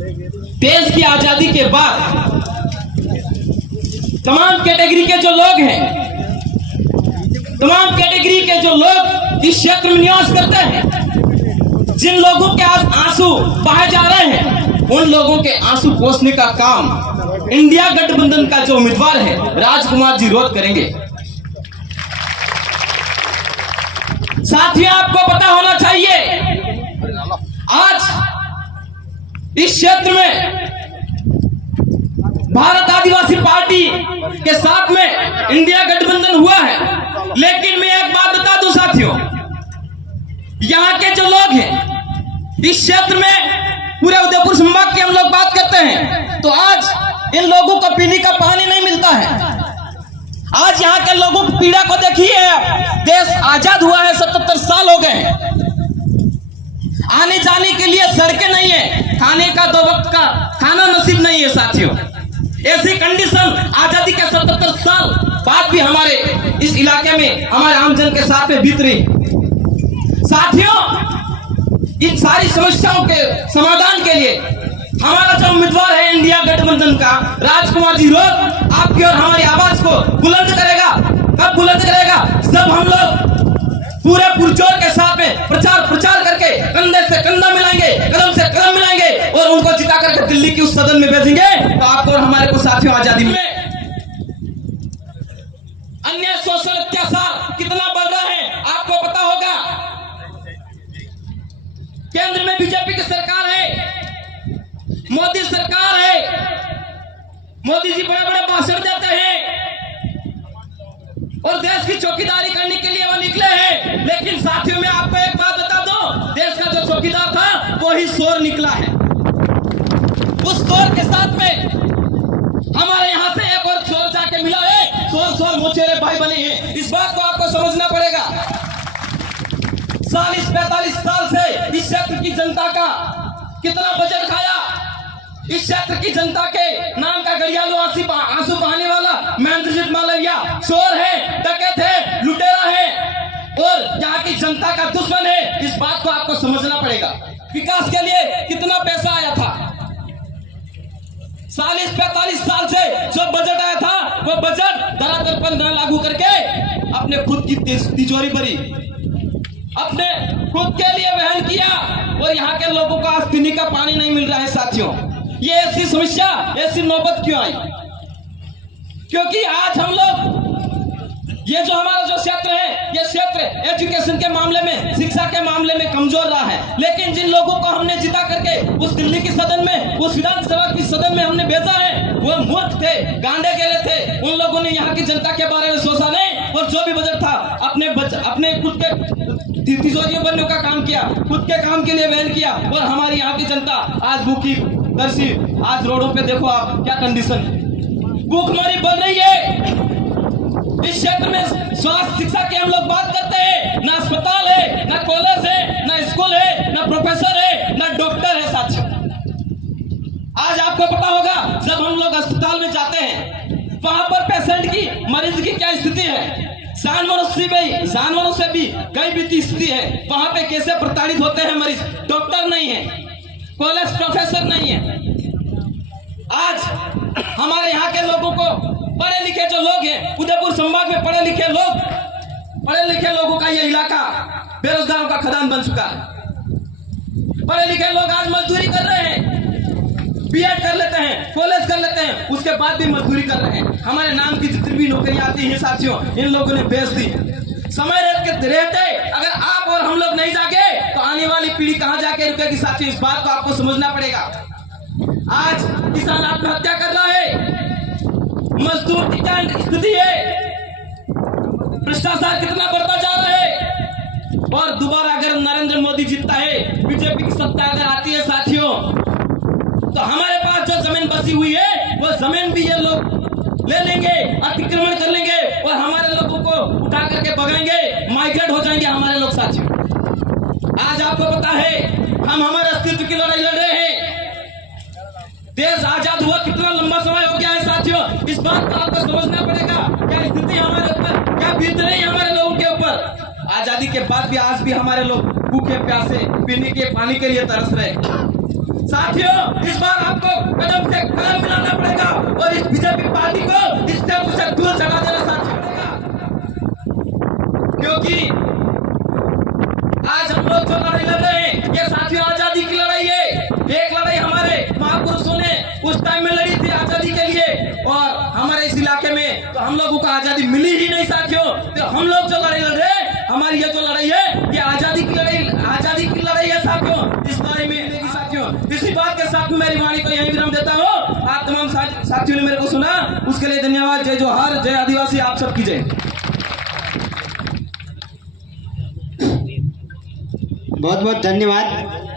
देश की आजादी के बाद तमाम कैटेगरी के जो लोग हैं, तमाम कैटेगरी के जो लोग इस क्षेत्र में निवास करते हैं, जिन लोगों के आंसू बहाए जा रहे हैं, उन लोगों के आंसू पोंछने का काम इंडिया गठबंधन का जो उम्मीदवार है राजकुमार जी रोहत करेंगे। साथियों, आपको पता होना चाहिए, आज इस क्षेत्र में भारत आदिवासी पार्टी के साथ में इंडिया गठबंधन हुआ है, लेकिन मैं एक बात बता दूं साथियों, यहाँ के जो लोग हैं इस क्षेत्र में पूरे उदयपुर संभाग की हम लोग बात करते हैं, तो आज इन लोगों को पीने का पानी नहीं मिलता है। आज यहाँ के लोगों की पीड़ा को देखिए, देश आजाद हुआ है, 77 साल हो गए हैं, आने जाने के लिए सड़कें नहीं है, खाने का 2 वक्त का खाना नसीब नहीं है साथियों। ऐसी कंडीशन आजादी के 77 साल बाद भी हमारे इस इलाके में हमारे आमजन के साथ में बीत रही। साथियों, इन सारी समस्याओं के समाधान के लिए हमारा जो उम्मीदवार है इंडिया गठबंधन का राजकुमार जी रोहत आपकी और हमारी आवाज को बुलंद करेगा। कब बुलंद करेगा? जब हम लोग पूरे पुरजोर के साथ में प्रचार करके कंधे से कंधा मिलाएंगे, कदम से कदम मिलाएंगे और उनको जिता करके दिल्ली की उस सदन में भेजेंगे, तो आपको और हमारे को साथियों आजादी में अन्य शोषण अत्याचार कितना बढ़ रहा है आपको पता होगा। केंद्र में बीजेपी की सरकार है, मोदी सरकार है, मोदी जी बड़े बड़े भाषण देते हैं और देश की चौकीदारी करने के लिए वो निकले हैं, लेकिन साथियों मैं आपको एक बात बता दूं, देश का जो चौकीदार था वो ही चोर निकला है। उस चोर के साथ में हमारे यहाँ से एक और चोर जाके मिला है, चोर मोचेरे भाई बने हैं। इस बात को आपको समझना पड़ेगा। 40-45 साल से इस क्षेत्र की जनता का कितना बजट खाया, इस क्षेत्र की जनता के नाम का घड़ियालू आंसू बहाने वाला महेंद्रजीत मालविया चोर है, डकैत है, लुटेरा है और यहाँ की जनता का दुश्मन है। इस बात को आपको समझना पड़ेगा। विकास के लिए कितना पैसा आया था, 40-45 साल से जो बजट आया था वो बजट धरातल पर न लागू करके अपने खुद की तिजोरी भरी, अपने खुद के लिए वहन किया और यहाँ के लोगों को आज पीने का पानी नहीं मिल रहा है साथियों। ये ऐसी समस्या, ऐसी नौबत क्यों आई? क्योंकि आज हम लोग ये जो हमारा जो क्षेत्र है, ये क्षेत्र एजुकेशन के मामले में, शिक्षा के मामले में कमजोर रहा है, लेकिन जिन लोगों को हमने जिता करके उस दिल्ली की सदन में, उस विधानसभा की सदन में हमने भेजा है, वो मूर्ख थे, गांडे गेले थे। उन लोगों ने यहाँ की जनता के बारे में सोचा नहीं और जो भी बजट था अपने खुद के तिजोरियों बनने का काम किया, खुद के काम के लिए वहन किया और हमारी यहाँ की जनता आज भूखी तरसी, आज रोडों पे देखो आप क्या कंडीशन है, भूखमरी बढ़ रही है। इस क्षेत्र में स्वास्थ्य शिक्षा की हम लोग बात करते हैं, ना अस्पताल है, ना कॉलेज है, ना स्कूल है, ना प्रोफेसर है, ना डॉक्टर है साथियों। आज आपको पता होगा जब हम लोग अस्पताल में जाते हैं वहां पर पेशेंट की, मरीज की क्या स्थिति है, जानवरों से भी कई बीती स्थिति है, वहां पे कैसे प्रताड़ित होते हैं मरीज, डॉक्टर नहीं है, कॉलेज प्रोफेसर नहीं है। आज हमारे यहाँ के लोगों को, पढ़े लिखे जो लोग हैं, उदयपुर संभाग में पढ़े लिखे लोगों का यह इलाका बेरोजगारों का खदान बन चुका है। पढ़े लिखे लोग आज मजदूरी कर रहे हैं, बीएड कर लेते हैं, कॉलेज कर लेते हैं, उसके बाद भी मजदूरी कर रहे हैं। हमारे नाम की जितनी भी नौकरियां आती हैं साथियों, इन लोगों ने बेच दी। समय रहते अगर आप और हम लोग नहीं जागे तो आने वाली पीढ़ी कहां जाके रुकेगी साथियों। इस बात को आपको समझना पड़ेगा। आज किसान आत्महत्या कर रहा है, मजदूर की क्या स्थिति है, भ्रष्टाचार कितना बढ़ता जा रहा है और दोबारा अगर नरेंद्र मोदी जीतता है, बीजेपी की सत्ता अगर आती है साथियों, तो हमारे पास जो जमीन बची हुई है वो जमीन भी ये लोग ले लेंगे, अतिक्रमण कर लेंगे और हमारे लोगों को उठा करके भगाएंगे, माइग्रेट हो जाएंगे हमारे लोग साथियों। आज आपको पता है हम हमारे अस्तित्व की लड़ाई लड़ रहे हैं। देश आजाद हुआ कितना लंबा समय हो गया है साथियों। इस बात को आपको समझना पड़ेगा, क्या स्थिति हमारे ऊपर क्या बीत रही है हमारे लोगों के ऊपर। आजादी के बाद भी आज भी हमारे लोग भूखे प्यासे पीने के पानी के लिए तरस रहे। साथियों, इस बार आपको कदम से कदम मिलाना पड़ेगा और इस बीजेपी पार्टी को इस स्टेप से दूर चला देना साथियों पड़ेगा, क्योंकि आज हम लोग जो लड़ाई लड़ रहे हैं ये साथियों आजादी की लड़ाई है। एक लड़ाई हमारे महापुरुषों ने उस टाइम में लड़ी थी आजादी के लिए, और हमारे इस इलाके में तो हम लोगों को आजादी मिली ही नहीं साथियों। तो हम लोग जो लड़ाई लड़ रहे हैं, हमारी ये जो लड़ाई है ये आजादी की लड़ाई है साथियों। इस लड़ाई में साथियों, इसी बात के साथ में मेरी वाणी को यहीं विराम देता हूँ। आप तमाम साथियों ने मेरे को सुना, उसके लिए धन्यवाद। जय जोहार, जय आदिवासी, आप सबकी जय। बहुत बहुत धन्यवाद।